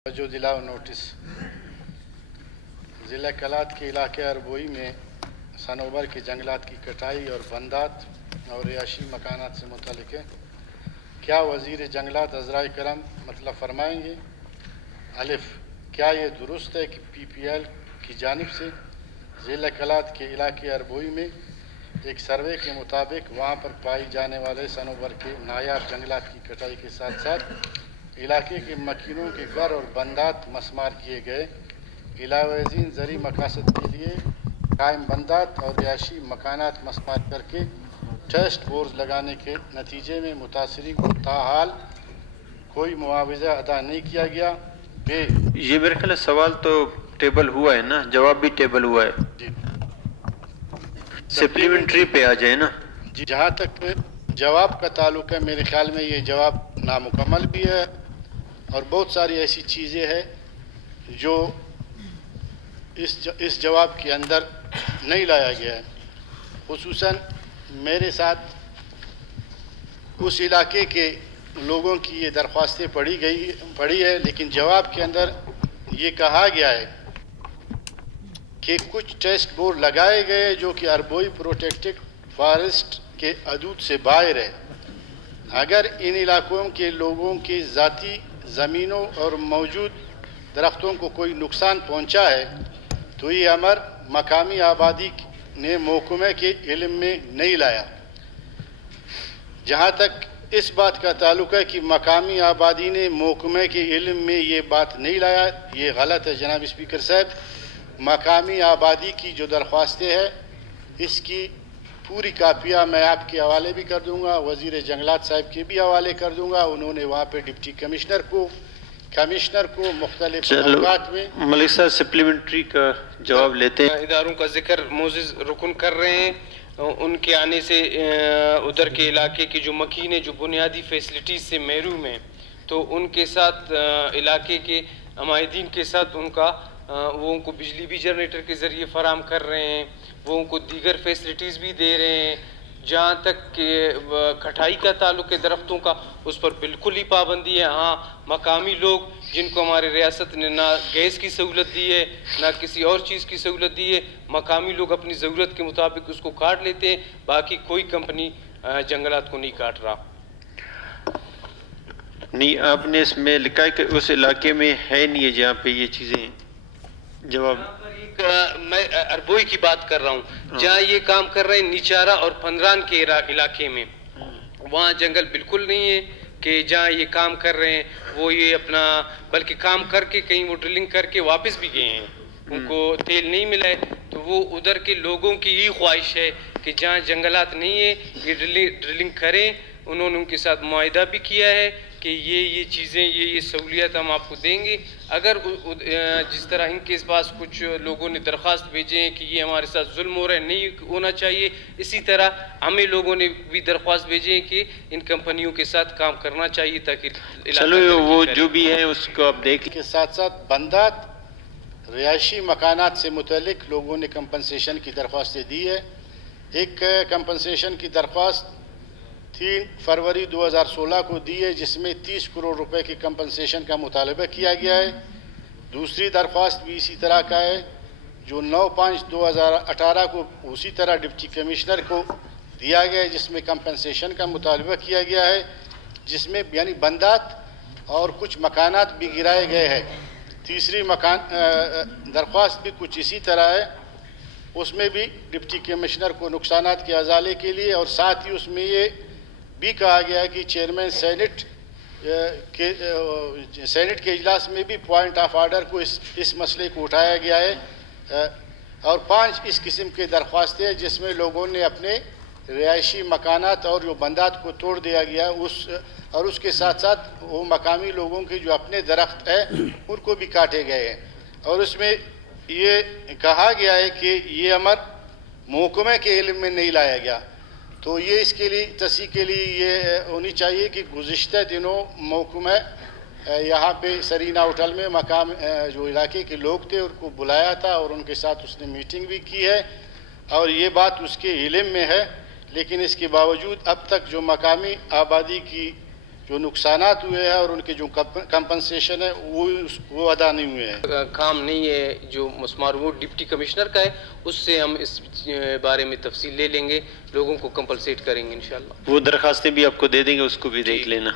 जो दिला नोटिस ज़िला कलात के इलाके अरबोई में सनोबर के जंगलात की कटाई और बंदात और रिहायशी मकानात से मुतल्लिक़ है। क्या वज़ीर जंगलात अज़राए करम मतलब फरमाएंगे? अलिफ, क्या ये दुरुस्त है कि PPL की जानिब से ज़िला कलात के इलाके अरबोई में एक सर्वे के मुताबिक वहाँ पर पाई जाने वाले सनोबर के नायाब जंगलात की कटाई के साथ साथ इलाके के मकीनों के घर और बंदात मस्मार किए गए, इलावज़ीन ज़री मकासद के लिए कायम बंदात और रिहायशी मकानात मस्मार करके टेस्ट बोर्ड लगाने के नतीजे में मुतासरीन को ताहाल कोई मुआवजा अदा नहीं किया गया। ये मेरे ख्याल सवाल तो टेबल हुआ है ना, जवाब भी टेबल हुआ है जी। सप्लीमेंट्री पे आ जाए ना जी। जहाँ तक जवाब का ताल्लुक है, मेरे ख्याल में ये जवाब नामुकम्मल भी है और बहुत सारी ऐसी चीज़ें हैं जो इस जवाब के अंदर नहीं लाया गया है। खुसूसन मेरे साथ उस इलाके के लोगों की ये दरख्वास्तें पढ़ी है, लेकिन जवाब के अंदर ये कहा गया है कि कुछ टेस्ट बोर्ड लगाए गए जो कि अरबोई प्रोटेक्टेड फॉरेस्ट के हदूद से बाहर है। अगर इन इलाकों के लोगों की ज़ाती ज़मीनों और मौजूद दरख्तों को कोई नुकसान पहुंचा है तो ये अमर मकामी आबादी ने महकमे के इल्म में नहीं लाया। जहाँ तक इस बात का ताल्लुक है कि मकामी आबादी ने महकमे के इल्म में ये बात नहीं लाया, ये गलत है जनाब स्पीकर साहब। मकामी आबादी की जो दरख्वास्तें हैं इसकी पूरी कापियाँ मैं आपके हवाले भी कर दूंगा, वज़ीर जंगलात साहब के भी हवाले कर दूंगा। उन्होंने वहाँ पे डिप्टी कमिश्नर को मुख्तलिफ औकात में मलिक साहब सप्लीमेंट्री का जवाब लेते हैं। इदारों का जिक्र मोजिज़ रुकन कर रहे हैं, उनके आने से उधर के इलाके की जो मकीने जो बुनियादी फैसिलिटीज़ से महरूम हैं तो उनके साथ इलाके के अमायदीन के साथ वो उनको बिजली भी जनरेटर के ज़रिए फ़राहम कर रहे हैं, वो उनको दीगर फैसिलिटीज़ भी दे रहे हैं। जहाँ तक कि कटाई का ताल्लुक है दरख्तों का, उस पर बिल्कुल ही पाबंदी है। हाँ, मकामी लोग जिनको हमारे रियासत ने ना गैस की सहूलत दी है ना किसी और चीज़ की सहूलत दी है, मकामी लोग अपनी ज़रूरत के मुताबिक उसको काट लेते हैं, बाकी कोई कंपनी जंगलात को नहीं काट रहा। नहीं, आपने इसमें लिखा है कि उस इलाके में है नहीं है जहाँ पे ये चीज़ें। जवाब मैं अरबोई की बात कर रहा हूँ जहाँ ये काम कर रहे हैं निचारा और पंद्रान के इलाके में, वहाँ जंगल बिल्कुल नहीं है कि जहाँ ये काम कर रहे हैं वो ये अपना, बल्कि काम करके कहीं वो ड्रिलिंग करके वापस भी गए हैं, उनको तेल नहीं मिला है। तो वो उधर के लोगों की ही ख्वाहिश है कि जहाँ जंगलात नहीं है ये ड्रिलिंग करें। उन्होंने उनके साथ मुआहिदा भी किया है कि ये चीज़ें ये सहूलियत हम आपको देंगे। अगर जिस तरह इनके पास कुछ लोगों ने दरख्वास्त भेजे हैं कि ये हमारे साथ जुल्म हो रहा है, नहीं होना चाहिए, इसी तरह हमें लोगों ने भी दरख्वास्त भेजे हैं कि इन कंपनियों के साथ काम करना चाहिए ताकि चलो वो जो भी है उसको आप देख। के साथ साथ बंदात रिहायशी मकानात से मुतल्लिक लोगों ने कंपनसेशन की दरख्वास्तें दी है। एक कंपनसेशन की दरख्वास्त 3 फरवरी 2016 को दी है जिसमें 30 करोड़ रुपए की कंपनसेशन का मुतालबा किया गया है। दूसरी दरख्वास्त भी इसी तरह का है जो 9/5/2018 को उसी तरह डिप्टी कमिश्नर को दिया गया है जिसमें कंपनसेशन का मुतालबा किया गया है, जिसमें यानी बंदात और कुछ मकानात भी गिराए गए हैं। तीसरी दरख्वास्त भी कुछ इसी तरह है, उसमें भी डिप्टी कमिश्नर को नुकसानात के अजाले के लिए, और साथ ही उसमें ये भी कहा गया है कि चेयरमैन सेनेट के इजलास में भी पॉइंट ऑफ आर्डर को इस मसले को उठाया गया है। और 5 इस किस्म के दरख्वास्तें हैं जिसमें लोगों ने अपने रिहायशी मकानात और जो बंदात को तोड़ दिया गया और उसके साथ साथ वो मकामी लोगों के जो अपने दरख्त हैं उनको भी काटे गए हैं। और उसमें ये कहा गया है कि ये अमर महकमे के इल्म में नहीं लाया गया। तो ये इसके लिए तस्हीह के लिए ये होनी चाहिए कि गुज़िश्ता दिनों महकमा यहाँ पे सरीना होटल में मकाम जो इलाके के लोग थे उनको बुलाया था और उनके साथ उसने मीटिंग भी की है और ये बात उसके इल्म में है, लेकिन इसके बावजूद अब तक जो मकामी आबादी की جو نقصانات ہوئے ہیں اور ان کی جو کمپنسیشن ہے وہ ادا نہیں ہوئے ہیں. کام نہیں ہے جو مسمار وہ ڈپٹی کمشنر کا ہے, اس سے ہم اس بارے میں تفصیل لے لیں گے, لوگوں کو کمپنسیٹ کریں گے انشاءاللہ. وہ درخواستیں بھی آپ کو دے دیں گے, اس کو بھی دیکھ لینا.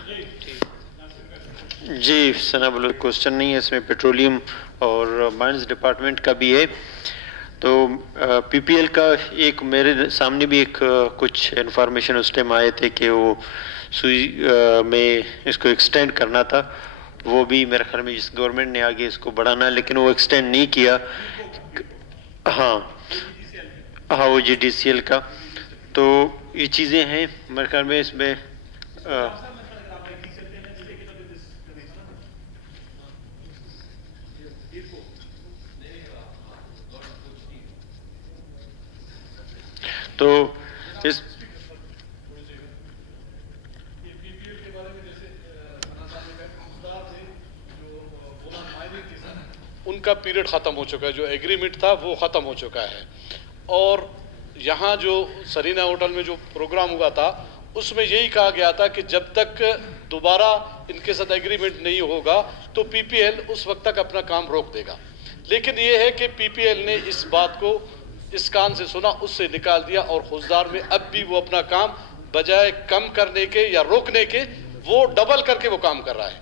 جی ثنا بولو, کوشچن نہیں ہے اس میں, پیٹرولیم اور مائنز ڈپارٹمنٹ کا بھی ہے. تو پی پی ایل کا ایک میرے سامنے بھی ایک کچھ انفارمیشن اس ٹائم آئے تھے کہ وہ سوئی میں اس کو ایکسٹینڈ کرنا تھا, وہ بھی میرے خیال میں جس گورنمنٹ نے آگے اس کو بڑھانا, لیکن وہ ایکسٹینڈ نہیں کیا. ہاں وہ جی ڈی سی ایل کا. تو یہ چیزیں ہیں میرے خیال میں اس میں. تو اس ان کا پیریڈ ختم ہو چکا ہے, جو ایگریمنٹ تھا وہ ختم ہو چکا ہے. اور یہاں جو سرینا ہوٹل میں جو پروگرام ہوا تھا اس میں یہی کہا گیا تھا کہ جب تک دوبارہ ان کے ساتھ ایگریمنٹ نہیں ہوگا تو پی پی ایل اس وقت تک اپنا کام روک دے گا. لیکن یہ ہے کہ پی پی ایل نے اس بات کو اس کان سے سنا, اس سے نکال دیا, اور خوزدار میں اب بھی وہ اپنا کام بجائے کم کرنے کے یا روکنے کے وہ ڈبل کر کے وہ کام کر رہا ہے.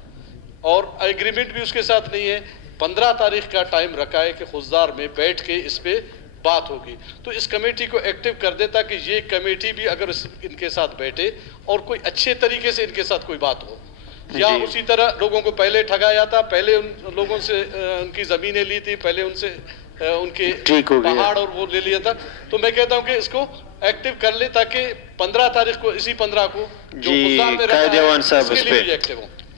اور ایگریمنٹ بھی اس کے ساتھ نہیں ہے. 15 تاریخ کا ٹائم رکھا ہے کہ خوزدار میں بیٹھ کے اس پہ بات ہوگی. تو اس کمیٹی کو ایکٹیو کر دے تاکہ یہ کمیٹی بھی اگر ان کے ساتھ بیٹھے اور کوئی اچھے طریقے سے ان کے ساتھ کوئی بات ہو. یا اسی طرح لوگوں کو پہلے ٹھگایا تھا, پہلے ان لوگوں سے ان کی زمینیں لی تھی, پہلے ان سے ان کے پہاڑ اور وہ لے لیا تھا. تو میں کہتا ہوں کہ اس کو ایکٹیو کر لے تاکہ 15 تاریخ کو, اسی 15 کو جو خوزدار میں رہتا ہے اس کے لیے بھی ایکٹیو ہوں.